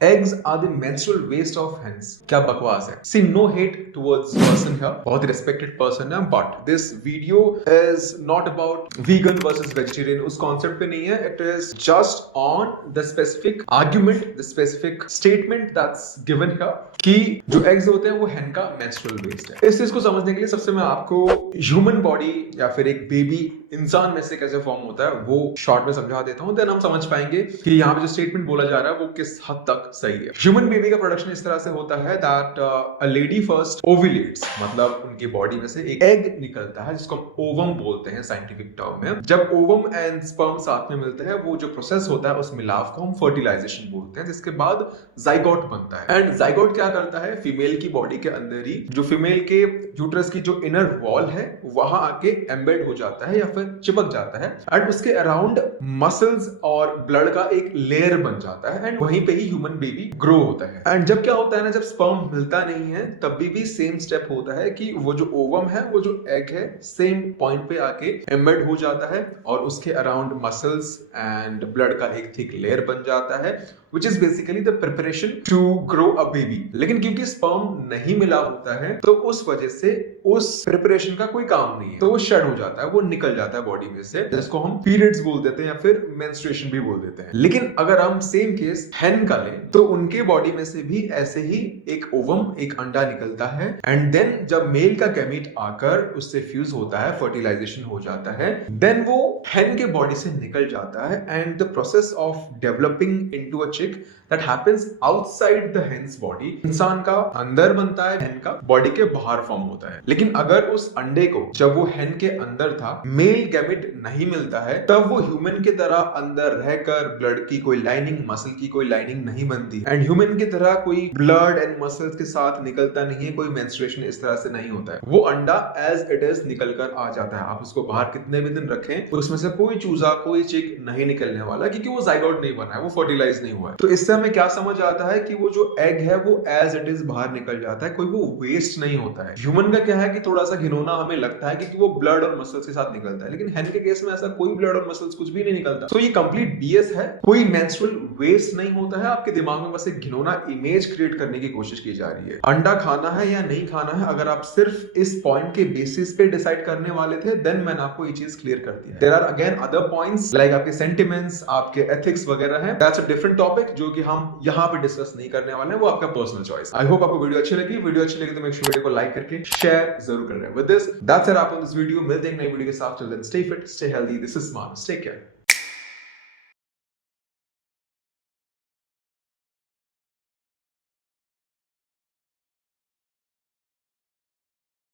eggs are the menstrual waste of hens. क्या बकवास है. See, no hate towards person here. बहुत respected person है, but this video is not about vegan versus vegetarian. उस concept पे नहीं है. It is just on the specific argument, the specific statement that's given here कि जो eggs होते हैं वो hen का menstrual waste है. इस चीज को समझने के लिए सबसे मैं आपको ह्यूमन बॉडी या फिर एक बेबी इंसान में से कैसे फॉर्म होता है वो शॉर्ट में समझा देता हूं, देन हम समझ पाएंगे कि यहाँ पे जो स्टेटमेंट बोला जा रहा है वो किस हद तक सही है. ह्यूमन बेबी का प्रोडक्शन इस तरह से होता है दैट अ लेडी फर्स्ट ओव्यूलेट्स, मतलब उनकी बॉडी में से एक एग निकलता है जिसको हम ओवम बोलते हैं साइंटिफिक टर्म में. जब ओवम एंड स्पर्म साथ में मिलते हैं वो जो प्रोसेस होता है उस मिलाव को हम फर्टिलाइजेशन बोलते हैं, जिसके बाद जाइगोट बनता है. एंड जाइगोट क्या करता है, फीमेल की बॉडी के अंदर ही जो फीमेल के यूट्रस की जो इनर वॉल है वहां आके एम्बेड हो जाता है या फिर चिपक जाता है एंड उसके अराउंड मसल्स और ब्लड का एक लेयर बन जाता है एंड वहीं पे ही ह्यूमन बेबी ग्रो होता है. एंड जब क्या होता है ना, जब स्पर्म मिलता नहीं है तब भी सेम स्टेप होता है कि वो जो ओवम है वो जो एग है सेम पॉइंट पे आके एम्बेड हो जाता है और उसके अराउंड मसल्स एंड ब्लड का एक थिक लेयर बन जाता है which is basically the preparation to grow a baby. लेकिन क्योंकि स्पर्म नहीं मिला होता है तो उस वजह से उस प्रिपरेशन का कोई काम नहीं है, तो वो शेड हो जाता है, वो निकल जाता है बॉडी में से, जिसको हम पीरियड्स बोल देते हैं या फिर मेंस्ट्रुएशन भी बोल देते हैं. लेकिन अगर हम सेम केस हेन का लें तो उनके बॉडी में से भी ऐसे ही एक ओवम, एक अंडा निकलता है एंड देन जब मेल का गैमीट आकर उससे फ्यूज होता है, फर्टिलाइजेशन हो जाता है, देन वो हेन के बॉडी से निकल जाता है and the process of developing into a that happens outside the hen's body. इंसान का अंदर बनता है, hen का बॉडी के बाहर फॉर्म होता है. लेकिन अगर उस अंडे को जब वो hen के अंदर था मेल गैमेट नहीं मिलता है तब वो ह्यूमन की तरह अंदर रहकर ब्लड की कोई लाइनिंग, मसल की कोई लाइनिंग नहीं बनती एंड ह्यूमन की तरह कोई ब्लड एंड मसल्स के साथ निकलता नहीं है, कोई मेंस्ट्रुएशन इस तरह से नहीं होता है. वो अंडा एज इट इज निकल कर आ जाता है. आप उसको बाहर कितने भी दिन रखें उसमें से कोई चूजा, कोई चिक नहीं निकलने वाला, क्योंकि वो जाइगोट नहीं बना है, वो फर्टिलाइज नहीं हुआ है. तो इससे हमें क्या समझ आता है कि वो जो एग है वो एज इट इज बाहर निकल जाता है, कोई वो वेस्ट नहीं होता है. ह्यूमन का क्या है कि थोड़ा सा घिनौना हमें लगता है कि वो ब्लड और मसल्स के साथ निकलता है, लेकिन हेन के केस में ऐसा कोई ब्लड और मसल्स कुछ भी नहीं निकलता. तो ये कंप्लीट बीएस है, कोई मेंस्ट्रुअल वेस्ट नहीं होता है. आपके दिमाग में बस एक घिनौना इमेज क्रिएट करने की कोशिश की जा रही है. अंडा खाना है या नहीं खाना है, अगर आप सिर्फ इस पॉइंट के बेसिस पे डिसाइड करने वाले थे देन मैंने आपको ये चीज क्लियर कर दी है. There are again other points like आपके सेंटिमेंट्स, आपके एथिक्स वगैरह हैं. दैट्स अ डिफरेंट टॉपिक जो कि हम यहाँ पे डिस्कस नहीं करने वाले हैं, वो आपका पर्सनल चॉइस. आई होप आपको वीडियो अच्छी लगी. वीडियो अच्छी लगी तो मेक श्योर वीडियो को लाइक करके शेयर जरूर कर रहे हैं. विद दिस दैट्स इट, आप ऑन दिस वीडियो मिलते हैं नई वीडियो के साथ. Till then stay fit, stay healthy. This is smart. Take care.